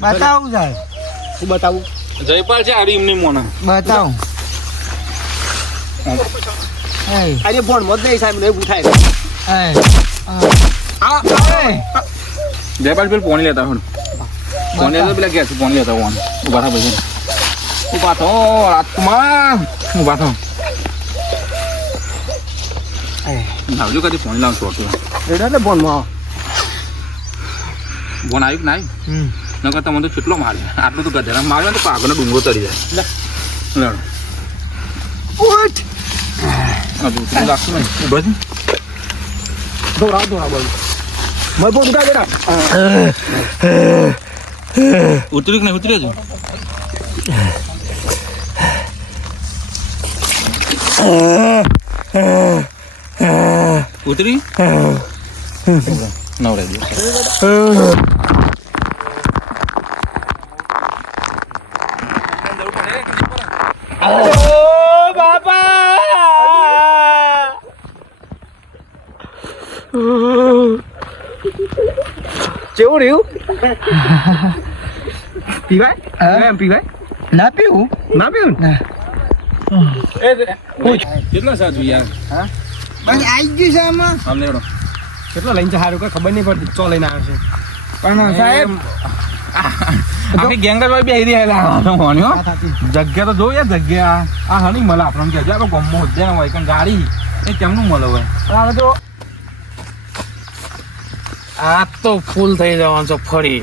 બતાવું સાહેબ. શું બતાવું? જયપાલ છે આરી એમની મોના. બતાવું. આજે ફોન મત નહીં સાહેબ નહીં એ. જયપાલ પેલું પોણી લેતા ਹੁਣ પોણી લેતા પેલા ગયા છે પોણી લેતા ફોન ઊભા થા પછી. ઊભા થો રાતમાં ઊભા થો. લાવજો કદી ફોન લાવ છોટું રેડા ને ફોનમાં ફોન આવ્યું કે ના આવ્યું હમ. નકર તમને તો કેટલો મારે આટલું તો ગધેડા મારે ને તો પાગળનો ડુંગો તરી જાય. લડો દૂસરું લાગતું નહીં છે દોડાવ દોડાવ. બોલ બોલ ઉઠા બેટા. ઉતરી કે નહીં ઉતરી જ ઉતરી? નવરે દે કેવું રહ્યું? પીવાય? એમ પીવાય? ના પીવું. ના પીવું? ના. કેટલા સાચું યાર? બસ આવી ગયું છે આમાં. આમ લેડો કેટલો લઈને છે? સારું કઈ ખબર નહીં પડતી. ચો લઈને આવશે છે. પણ સાહેબ આખી ગેંગ જ બેહી રહ્યા જગ્યા તો જો યાર જગ્યા. આ હની મળે આપણને. કહેજો આપણે ગમો હોય ગાડી એ કેમનું મળે હોય? તો આ તો ફૂલ થઈ જવાનું છે ફરી.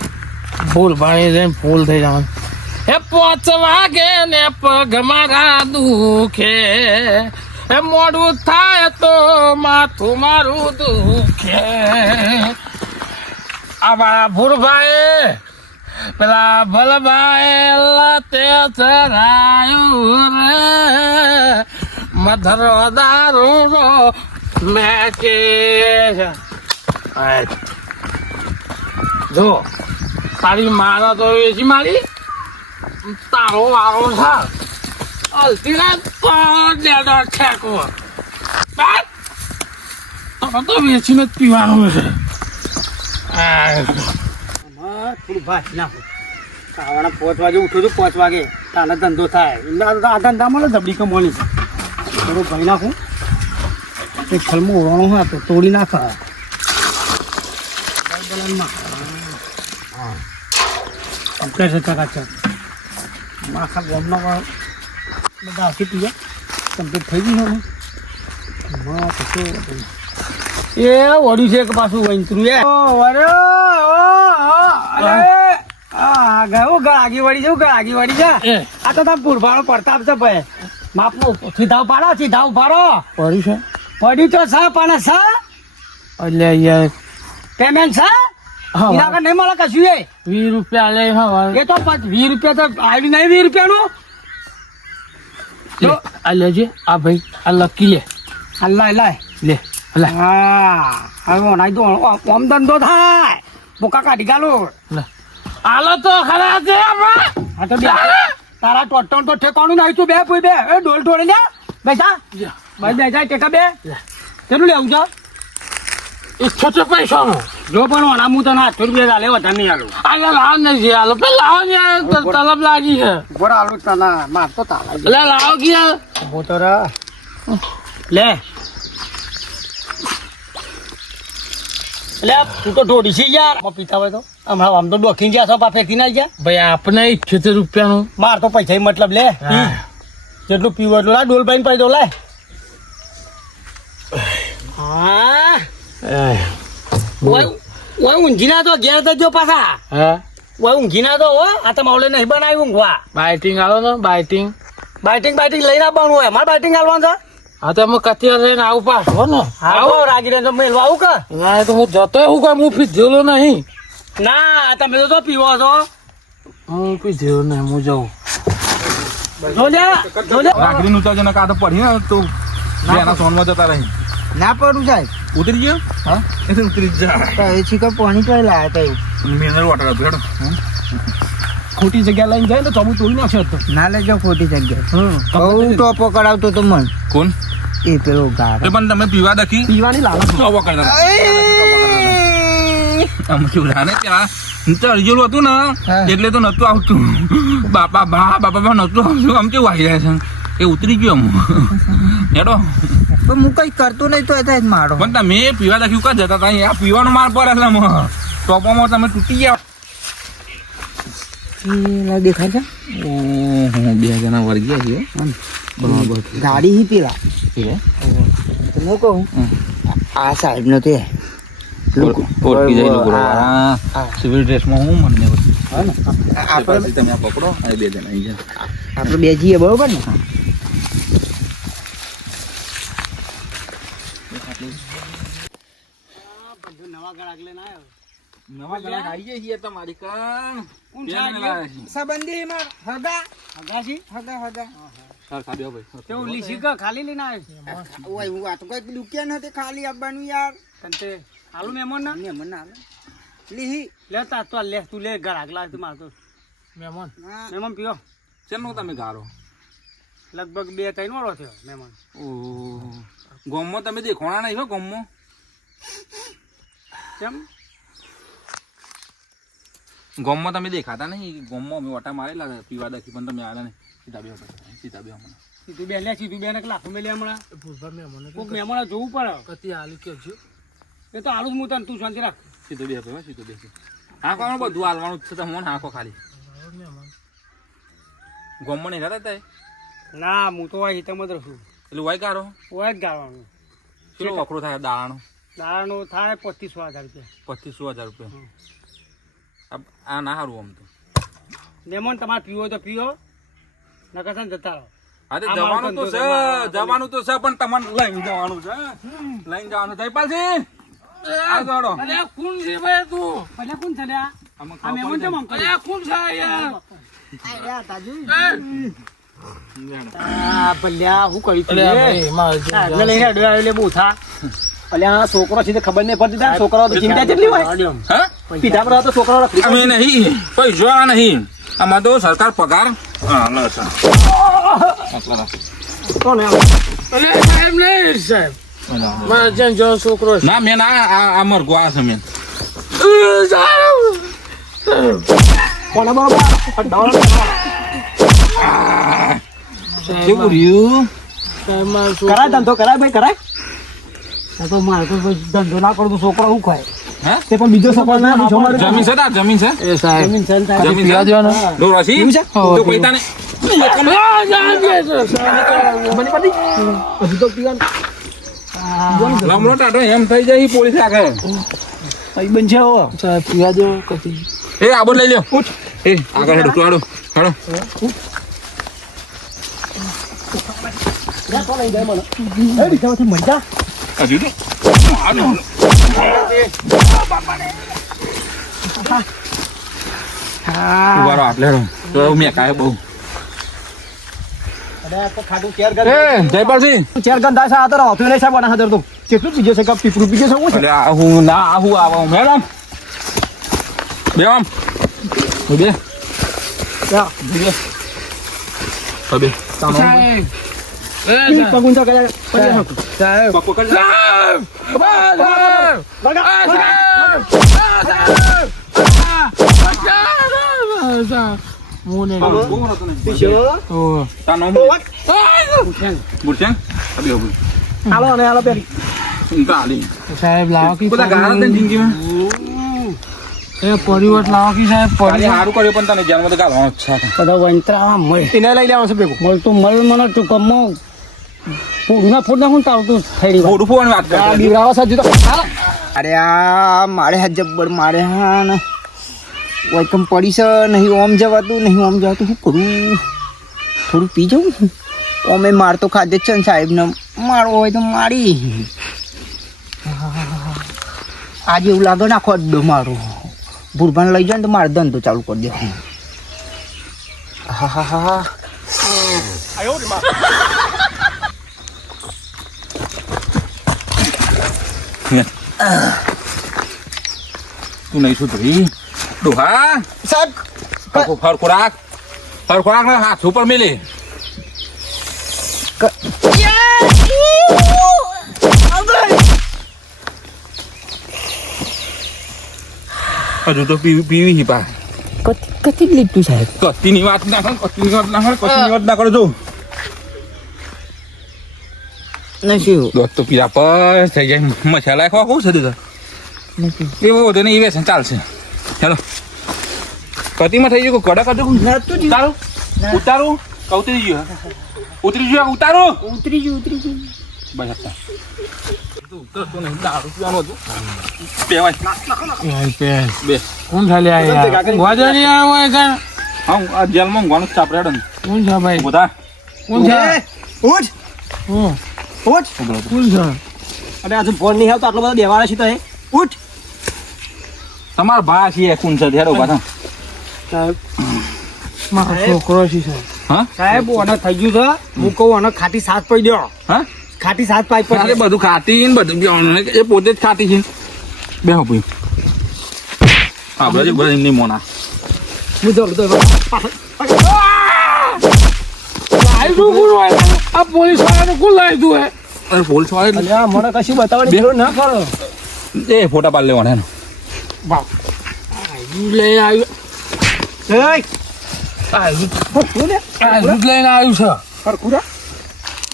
ફૂલ ભાઈ જઈને ફૂલ થઈ જવાનું. એ પોચ વાગે ને પગ મારા દુખે. એ મોડું થાય તો માથું મારું દુખે. આવા ભૂરભાઈ, પેલા ભલભાઈ લતે ચરાયું રે. મધરો દારૂ મેં કે. જો તારી મારા તો એસી મારી? તારો વારો છે. અલતી રાત તો ડેડો ઠેકો. તમે તો વેચીને જ પીવાનું છે. થોડું ભાત નાખો ખાવાના પાંચ વાગે ઉઠું છું પાંચ વાગે. તાનો ધંધો થાય. આ ધંધા મળે ધબડી કમાણી છે. થોડું ભાઈ નાખું. એક ખલમાં ઓળાણો હોય તો તોડી નાખા. કે છે કાકા ચાલ આખા ગામના વા- બધા આખી પીયા કમ્પ્લીટ થઈ ગયું માં કશું એ ઓડ્યું છે કે પાછું વંતરું એ અરે આ ગયો ગાગી વળી જવું ગાગી વળી જા આ તો તમે પૂરભાડો પ્રતાપ છે ભાઈ માપનો સીધા પાડો સીધા ઉભાડો પડ્યું છે પડ્યું તો સા પાને સા એટલે પેમેન્ટ સા આગળ નહીં મળે કશું એ. વીસ રૂપિયા લે એ તો વીસ રૂપિયા તો આવી નહીં વીસ રૂપિયાનું. આ લેજે આ ભાઈ આ લકી લે. આ લાય લાય. લે લે. હા હવે ઓનાય તો ઓમ ધંધો થાય. બોકા કાઢી ગાલો. આલો તો ખરા છે હા તો તારા ટોટણ તો ઠેકાણું નહીં તું બે પૂઈ બે. એ ડોલ ટોળે લે. બેસા. ભાઈ બેસા ટેકા બે. કેટલું લેવું છે? ઈચ્છો તો પૈસાનો. જો પણ ઓના હું તને આઠસો રૂપિયા વધારે નહીં આલું. આલે લાવ નથી આલો. પે લાવો ને તલબ લાગી છે. બોરા આલું તને માર તો તાલા લે લાવો કે બોતર લે. લે તું તો ઢોડી છે યાર. પીતા હોય તો. હમણાં આમ તો ડોખીને ગયા છો પા ફેંકી ના ગયા? ભાઈ આપણે ઇઠ્યોતેર રૂપિયાનું. માર તો પૈસા મતલબ લે. જેટલું પીવું એટલું લા ડોલ પાઈને પૈદો લે હા. ઓય ઓય ઊંઘી તો ઘેર તો જો પાછા. હા? ઓય ઊંઘીના તો હો આ તો માવલે નહીં બનાવી ઊંઘવા બાઇટિંગ આલો ને બાઇટિંગ. બાઇટિંગ બાઇટિંગ લઈને આવવાનું હોય. મારે બાઇટિંગ આવવાનું છે? હા તો અમે કતિયાર લઈને આવું હો ને. આવો? રાગીને તો મેલવા આવું કે? ના તો હું જતો હું કોઈ હું પીધેલો નહીં. ના તમે તો તો પીવો છો. હું પીધેલો નહીં હું જાઉં. રાખડી નું ચાલજો ને કાં તો પડી ને તું એના સોનમાં જતા રહી. ના પડું સાહેબ. ઉતરી ગયો? હા. એ તો ઉતરી જ એ છીકો પાણી તો લાયા તા એવું મિનરલ વોટર હતું હેડો. ખોટી જગ્યા લઈને જાય ને તો ચબુ તોડી નાખશે તો. ના લેજો ખોટી જગ્યાએ બહુ ટોપો કરાવતો તો મન. કોણ? એ પેલો ગાર. એ પણ તમે પીવા દખી? પીવાની લાલચ ચોવો કરતા હતા. આમ કેવું રાને ત્યાં? ચડજેલું હતું ને એટલે તો નતું આવતું. બાપા બા બાપા બા નતું આવતું. આમ કેવું આવી જાય છે? એ ઉતરી ગયો આમ હેડો. પણ હું કઈ કરતો નહીં તો એ જ મારો. પણ તમે પીવા લખ્યું કા જતા હતા? આ પીવાનો માર પર એટલે. ટોપામાં તમે તૂટી ગયા. દેખાય છે. ઓહો બે જણા વર્ગ્યા છે બરાબર. ગાડી હી પેલા. કહું આ સાહેબ નો તે ઓળખી જાય લોકો સિવિલ ડ્રેસમાં હું મને આપણે તમે પકડો બે જણા આપણે બે જઈએ બરોબર ને? નવા ગળા આગલે ના આવ્યો. નવા ગાળા આવી જાય છીએ તમારી કાન છે. સંબંધી માં હગા. હગા હગા સર ખાધો ભાઈ. તેવું લીસી કા ખાલી લઈને આવ્યો? ઓય હું આ તો કઈ દુકાન નથી ખાલી આપવાનું યાર. તને તે આલુ મહેમાન ના? ને મને લીહી. લે તો લે તું લે ગળા આગલા તું મારતો મહેમાન. મહેમાન પીઓ. શેનો તમે ગારો? લગભગ બે ત્રણ વાળો થયો મહેમાન. ઓહો. ગોમમાં તમે દેખોણા નહીં હો ગોમમાં. કેમ? ગોમમાં તમે દેખાતા નહીં. ગોમમાં અમે ઓટા મારેલા પીવા દખી પણ તમે આવ્યા નહીં. સીધા બે સીધા બે હમણાં. સીધું બે લે સીધું બે ને લાખો મેલે હમણાં? ભૂલભા મહેમાન કોઈક મહેમાન જોવું પડે. કતી આલુ કે જો એ તો આલુ જ હું તને તું શાંતિ રાખ. સીધું બે ભાઈ સીધું બે હા કોણ બધું હાલવાનું છે. તો મોન હાંકો ખાલી. ગોમમાં નહીં ખાતા તાય? ના હું તો આ હિતમ જ રહું એટલે વાય કારો વાય ગાવાનું કેટલો વકરો થાય દાણાનો? દાણાનો થાય પચીસો હજાર રૂપિયા. પચીસો હજાર રૂપિયા. આ- આ ના સારું આમ તો. લેમન તમારે પીવો તો પીવો નકર જતા રહો. અરે જવાનું તો છે જવાનું તો છે પણ તમારે લઈને જવાનું છે. લઈને જવાનું. થાય આ દોડો. અરે કોણ છે ભાઈ તું. એટલે કોણ છે આ? અરે કોણ છે યાર આ છોકરો છે ખબર નહીં પડતી છોકરો તો ચિંતા કેટલી હોય? પીધા પર તો છોકરો અમે નહીં. પૈસા નહીં. આમાં તો સરકાર પગાર. છોકરો ના મેં ના આ આ આ છે મેં કોને બરોબર? કેવું રહ્યું? કરાય ધંધો કરાય ભાઈ કરાય. તો મારે તો ધંધો ના કરું છોકરો શું ખાય? હા? તે પણ બીજો છોકરો ના પૂછો જમીન છે જમીન છે? એ સાહેબ. જમીન છે જમીન છે. દેવાનો ડો છે? તો પૈતા ને આ જા દે છે, સાહેબ. બની પડી? હજુ તો લમણો ટાટો એમ થઈ જાય પોલીસ આગળ બન છે હો. પીવા દો કતી એ આબો લઈ લ્યો. એ આગળ હેડો હેડો હેડો એ બીજામાંથી મજા હજુ તો ઊભા રહો આટલે હેડો તો મેં કાંઈ બહુ અરે આ તો ખાટું ચેર કર એ જયપાલસિંહ ચેર ગંધા છે તો આના હાથર તો કેટલું પીજો છે કપ પીપરું પીજો છે હું છે એટલે ના આ હું આવા મેડમ બે બે બે તાનો સાહેબ અરે ઈ સાહેબ પગુંચા કર્યા પડી નાખો. સાહેબ લાવો કે બધા ગારા તને જિંદગીમાં એ પરિવર્ત લાવો કે સાહેબ પરિવર્ત સારું કર્યું પણ તને જન્મ તો ગાળવાનો જ બધા વંતરા મળ એને લઈ લેવાનું છે ભેગું મળતું મળ મને ટૂંકમાં પૂરના ફૂટ નાખું તાવતું થઈ રહ્યું ફોડું ફોડવાની વાત આ કરતો બીવડાવા સાજુ તો અરે આ મારે હા જબ્બર મારે હા ને પડી છે? નહીં ઓમ જવાતું નહીં ઓમ જવાતું. શું કરું? થોડું પી ઓમે માર તો ખાધે છે ને સાહેબને મારવો હોય તો મારી. આજે એવું લાગે નાખો અડ્ડો મારો. ભૂરભાન લઈ જાય ને તો મારે ધંધો ચાલુ કરી દે. હા હા હા હા તું નહીં સુધરી. ડોહા. સાહેબ ફરખો રાખ. ફરખો રાખ ને હાથ ઉપર મેલે. હજુ તો પીવી પીવી હી પા કતી કતી લીધું સાહેબ? કત્તીની વાત ના કરો કત્તીની વાત ના કરો કત્તીની વાત ના કરો જો. નથી દોસ્ત તો પીરા પર થઈ જાય. મસાલા ખાવા કહું છે દીધા? એવું એવો વધુ નહીં વેસન ચાલશે. ચાલો. કતીમાં થઈ ગયું કડક હતું? ઉતારો. ઉતારું ઉતારું. ઉતરી ગયું ઉતરી ગયું ઉતારું. ઉતરી ગયું ઉતરી ગયું. બસ હતા. હતું કોણ છે ભાઈ બધા કોણ છે? ઉઠ. અને આજે ફોન નહીં આવતો આટલો બધો દેવાળા છે તો એ. ઉઠ. તમારા ભા છે કોણ છે હેડો પાછા. મારો છોકરો છે સાહેબ. હા? સાહેબ ઓને થઈ ગયું છે. હું કહું ઓને ખાટી સાત પડી દો હા? ખાટી સાત પાઈ અરે બધું ખાતી ને બધું એ પોતે જ ખાતી છે. બે હો ભાઈ. હા બધા બધા એમની મોના. હું જો તો લાવી દઉં કોણ? આ પોલીસ વાળાને કોણ લાવી દઉં હે? અરે પોલીસવાળા અલ્યા મને કશું બતાવવાની જરૂર ના કરો એ ફોટા પાડી લેવાના એનો. દૂધ લઈને આવ્યું. લઈને આવ્યું છે. પરખુરા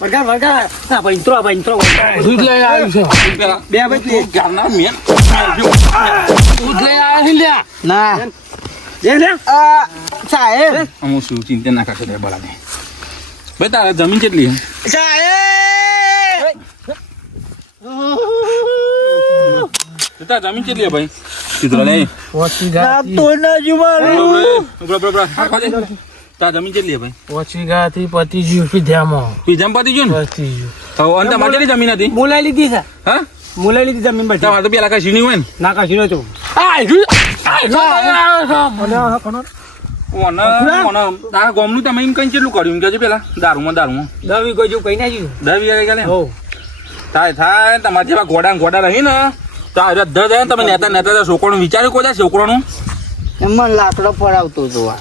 વરગા વરગા આ આ ભાઈન્ત્રો દૂધ લઈને આવ્યું છે. બે ભાઈ ગારના મેન દૂધ લઈને આવ્યા છે લ્યા. ના. બે લે. સાહેબ. હું શું ચિંતા ના કરશે તે બરાબર. ભાઈ તારે જમીન કેટલી છે? જમીન કેટલી ભાઈ? સીધો લે તો ના જુમારું તારે જમીન કેટલી ભાઈ? ઓછી પતિ ગયું પીધામાં. પીજામ પતી ને? પતી ગયું. તો અને તમારે જમીન હતી? મુલાઈ લીધી છે. હા? મુલાઈ લીધી જમીન બધી. તમારે તો પેલા કાશી નહીં હોય ને? ના કશું નતું આ ઓને ઓને તારા ગોમનું તમે એમ કઈ કેટલું કર્યું? એમ પેલા દારૂમાં દારૂમાં. દવી કોઈ કઈ નાખ્યું દસ વીઘા કઈ હો. થાય થાય તમારા જેવા ઘોડા ઘોડા રહી ને તો આ રદ્દ થાય તમે નેતા નેતા છોકરાનું વિચાર્યું કોઈ છોકરાનું? એમાં લાકડો પડાવતો હતો આ.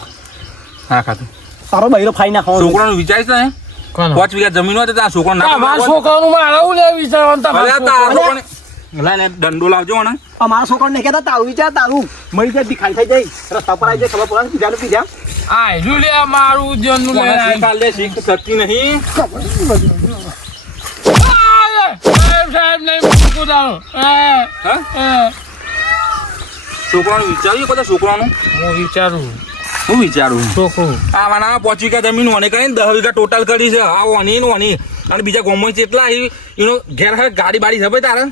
હા ખાતું તારો બૈરો ફાઈ નાખવાનો છોકરાનું વિચારીશ ને? પાંચ વીઘા જમીન હોય તો ત્યાં છોકરો આ છોકરાનું મારે વિચારવાનું તમારા દંડો લાવજો ને અમારા છોકરા ને કહેતા તારું વિચાર તારું. મળી જાય ભીખાઈ થઈ જાય. રસ્તા પર આવી જાય ખબર પડે પીધા આ લે મારું જનનું. લે શીખ શકતી નહીં. સાહેબ નહીં મૂકું તારું. છોકરાનું વિચાર્યું બધા છોકરાનું? હું વિચારું. હું વિચારું? છોકરું. આ વાના પાંચ વીઘા જમીન ઓને કરીને દસ વીઘા ટોટલ કરી છે. આ ઓની ને ઓની અને બીજા ગોમમાં કેટલા એનો ઘેર હે ગાડી બાડી છે ભાઈ તારે.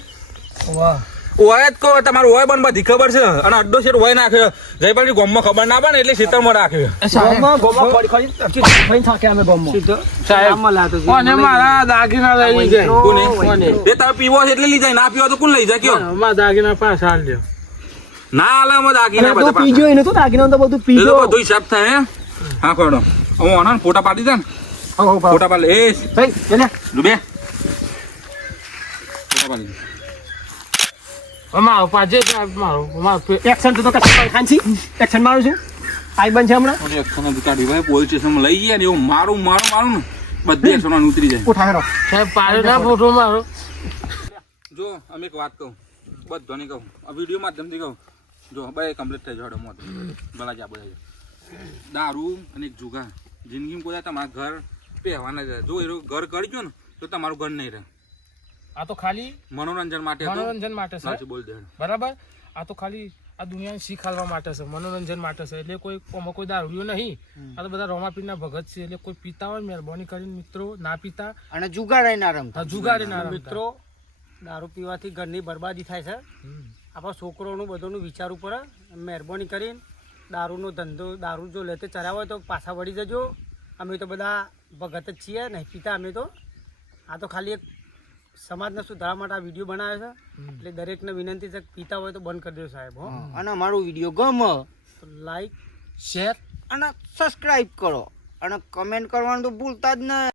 ઓય જ કહો તમારું ઓય પણ બધી ખબર છે. અને અડ્ડો શેર ઓય નાખ્યો જય પણ ગોમમાં ખબર ના પડે એટલે ખેતરમાં રાખ્યો મારા દાગીના લઈ જાય કોને? કોને? એ તમે પીવો છે એટલે લઈ જાય ના પીવો તો કોણ લઈ જાય કયો? મારા દાગીના પાછા આલ દો. ના હાલે અમે દાગીના અને પીજો એને તો દાગીના તો બધું પીજો. તો બધું હિસાબ થાય હે? હા ખોડો હું આના ફોટા પાડી દે ને. ફોટા પાડી એ બે ફોટા પાડી. મારો પાછે સાહેબ મારો મારો એક્શન તો કશું ખાંસી એક્શન મારું છું? આઈ બન છે હમણાં? ભાઈ પોલીસ સ્ટેશનમાં લઈ ગયા ને એવું મારું મારું મારું ને. બધી અક્ષરનો ઉતરી જાય. ઉઠા સાહેબ પાડ્યો ના ફોટો મારો. જો અમે એક વાત કહું. બધાને કહું. આ વીડિયો માધ્યમથી કહું. જો ભાઈ કમ્પ્લીટ થઈ જાડો મોત. ભલા જા બધા દારૂ અને જુગા જિંદગીમાં કોઈ તમારા ઘર પહેવાના જો એ ઘર કરજો ને તો તમારું ઘર નહીં રહે. આ તો ખાલી મનોરંજન માટે મનોરંજન માટે છે. બોલ દે બરાબર? આ તો ખાલી આ દુનિયાને શીખાડવા માટે છે મનોરંજન માટે છે. એટલે કોઈ આમાં કોઈ દારૂડિયો નહીં. આ તો બધા રોમાપીરના ભગત છે એટલે કોઈ પીતા હોય મહેરબાની કરીને મિત્રો ના પીતા. અને જુગાર ના રમતા. જુગાર જુગારે ના મિત્રો દારૂ પીવાથી ઘરની બરબાદી થાય છે. આપણા છોકરોનું બધોનું વિચારવું પડે મહેરબાની કરીને દારૂનો ધંધો દારૂ જો લેતે ચરાવો હોય તો પાછા વળી જજો. અમે તો બધા ભગત જ છીએ નહીં પીતા અમે તો. આ તો ખાલી એક સમાજને સુધારવા માટે આ વીડિયો બનાવ્યો છે. એટલે દરેકને વિનંતી છે પીતા હોય તો બંધ કરી દો સાહેબ હો. અને અમારો વીડિયો ગમે તો લાઈક શેર અને સબસ્ક્રાઇબ કરો અને કમેન્ટ કરવાનું તો ભૂલતા જ નહીં.